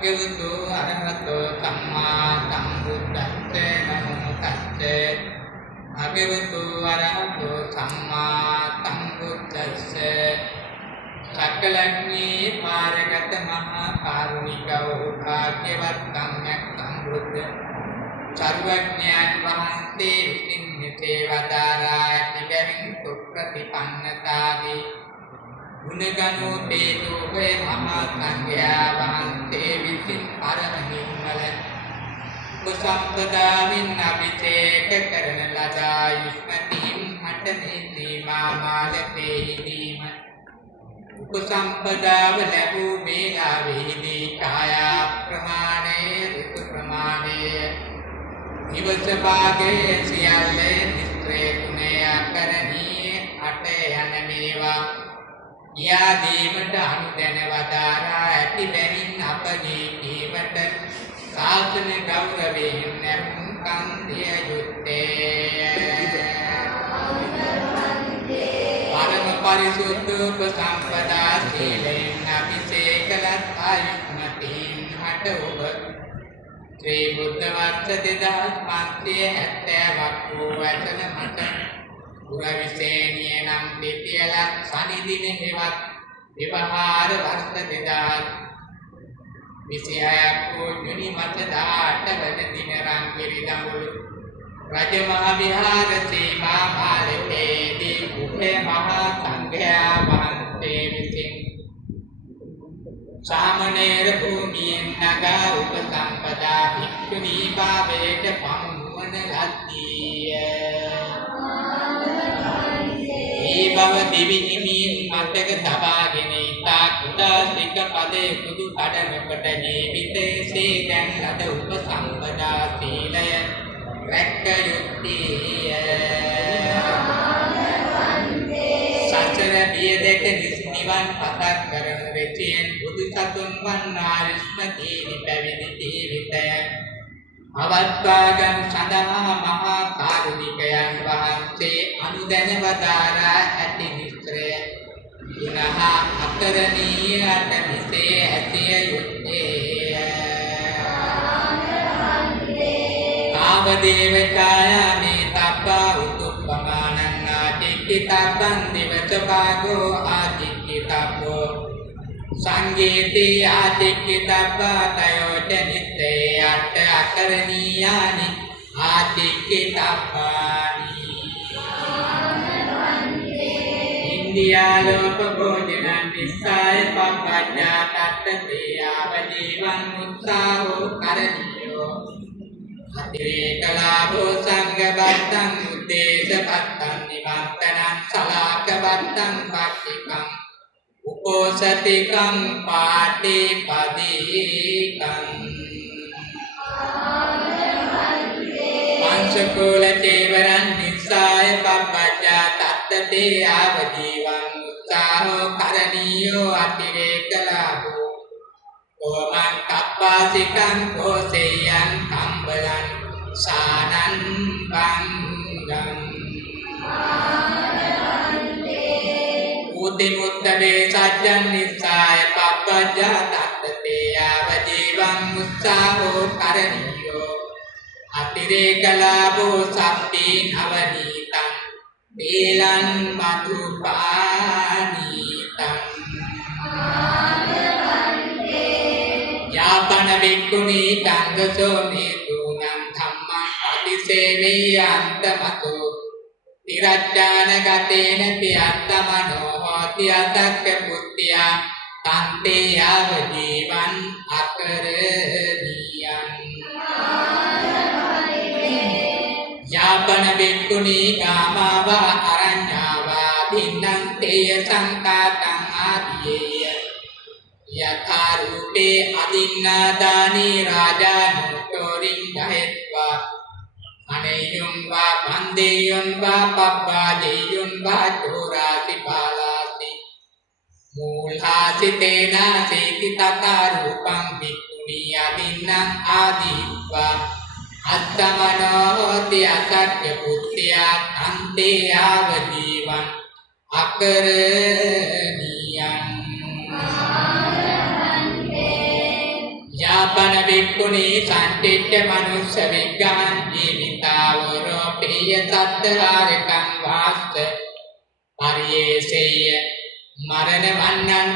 භගවතු අරහතෝ සම්මා සම්බුද්දස්සේ නමෝ තස්සේ භගවතු අරහතෝ සම්මා සම්බුද්දස්සේ සකලඥේ පාරගත මහා කාරුණික වූ භාග්‍යවත් සම්්‍යක් සම්බුද්ධ සර්වඥයන් වහන්සේ විසින් මෙසේ වදාරා ඇති බැවින් සුප්‍රතිපන්නතාවේ ගුණගනෝ තේජෝවේ මහා සංඝයා වහන්සේ විසින් පරම නිර්මල උපසම්පදාවින් අභිෂේක කරන ලද ආයුෂ්මතීන් හටනේ සීමා මාලකේදීම උපසම්පදාව ලැබූ වේලාවේදී ඡායා ප්‍රමාණය ඍතු ප්‍රමාණය ඉවත භාගයේ සියල්ලේ නිස්ත්‍රේ ගුණය අකරණීය අට යන මේවා යාදීමට අනුදැන වදාරා ඇති බැවින් අපගේ ජීවිත සාසන ගෞරවයෙන් නැමුම්කම් දිය යුත්තේ පරම පරිසුද්ධ උපසම්පදා සීලෙන් අභිෂේකලත් ආයුක්මතීන් හට ඔබ ශ්‍රී බුද්ධ වර්ෂ 2570ක් වූ ඇතන මට පුරවිසේනිය නම් දෙතියල සනිදින හෙවත් විවහාර වර්ෂ 2026ක් වූ ජුනි මාස 18 වන දින රංගිරි දඹුලු රජමහා විහාර සීමා මාලකයේදී උභය මහා සංඝයා වහන්සේ විසින් සාමණේර භූමියෙන් නගා උපසම්පදා භික්ඛුනී භාවයට පමුණුවන ලද්දීය. ඒ බව දිවිහිමින් මතක තබාගෙන ඉතා කුඩා සික පදේ කුදු කඩනකොට ජීවිතයේ දැන් ලද උපසම්පදා සීලය රැක්ක යුත්තේය. සතර බිය දෙක නිවන් පතක් කරන වෙතියෙන් බුදු සතුන් වන්නාරිස්මතීනි පැවිදි ජීවිතය අවත්වාගම් සඳහා මහා කාරුණිකයන් වහන්සේ අනුදැන වදාරා ඇති නිස්ත්‍රය ගුණහ අකරණීය අතමිසේ ඇතිය යුත්තේය. ආවදේවකාය මේ තබ්බා උතුප්පමානං ආචික්කිතබ්බං දිවස භාගෝ ආචික්කිතබ්බෝ සංගීතේ ආචික්කිතබ්බා තයෝච නිත්තේ අට අකරණීයානි ආචික්කිතබ්බානි ඉන්දියාලෝක භෝජනං නිස්සාය පප්පඤ්ඤා තත්තේ ආවජීවං උත්සාහෝ කරණීයෝ අතිරේකලාභෝ සංඝබත්තං උද්දේශපත්තං නිවත්තනං සලාකබත්තං පට්ඨිකං උපෝසතිකං පාටිපදීකං පංචකූල චේවරං නිස්සාය පබ්බජ්ජා තත්තේ ආවජීවං උත්සාහෝ කරණීයෝ අතිරේකලාභෝ ඕමං කප්පාසිකං කෝසෙයං කම්බලං සානං බංගං උදිමුත්තේ සජ්ජන් නිස්සාය පබ්බජ්ජා තත්තේ ආවජීවං උත්සාහෝ කරණීයෝ අතිරේකලාභෝ සප්පී නවනීතං වේලං මතුපානීතං යාපන වික්ඛුනී තංගසෝ මේ තුනං ධම්මං අතිසේවේයන්තමතු තිරච්ඡාන ගතේන පියත්තමනෝ හෝති අතක්ක පුත්තියා තන්තේ යාව ජීවං අකරණීයං යාපන වික්ඛුනී කාමවා අරඤ්ඤාවා භින්නං තේය සංකාතං ආදීය යථා රූපේ අදින්නාදානී රාජානුචෝරින් දහෙත්වා අනේයුම් වා බන්දේයුම් වා පබ්බාදේයුම් වා චෝරාති බාලාති මූලාසිතේනා සේති තථා රූපං වික්ඛුනී අදින්නං ආදීත්වා අත්තමනෝති අසත්‍ය පුත්තියා අන්තේ ආවජීවං අකරණීයං බික්ඛුනි සම්ටිච්ඡ මනුස්ස විග්ගහං ජීවිතාවරෝ පිය තත්තරාරකං වාස්ත පරියේසෙය්‍ය මරණ වන්නං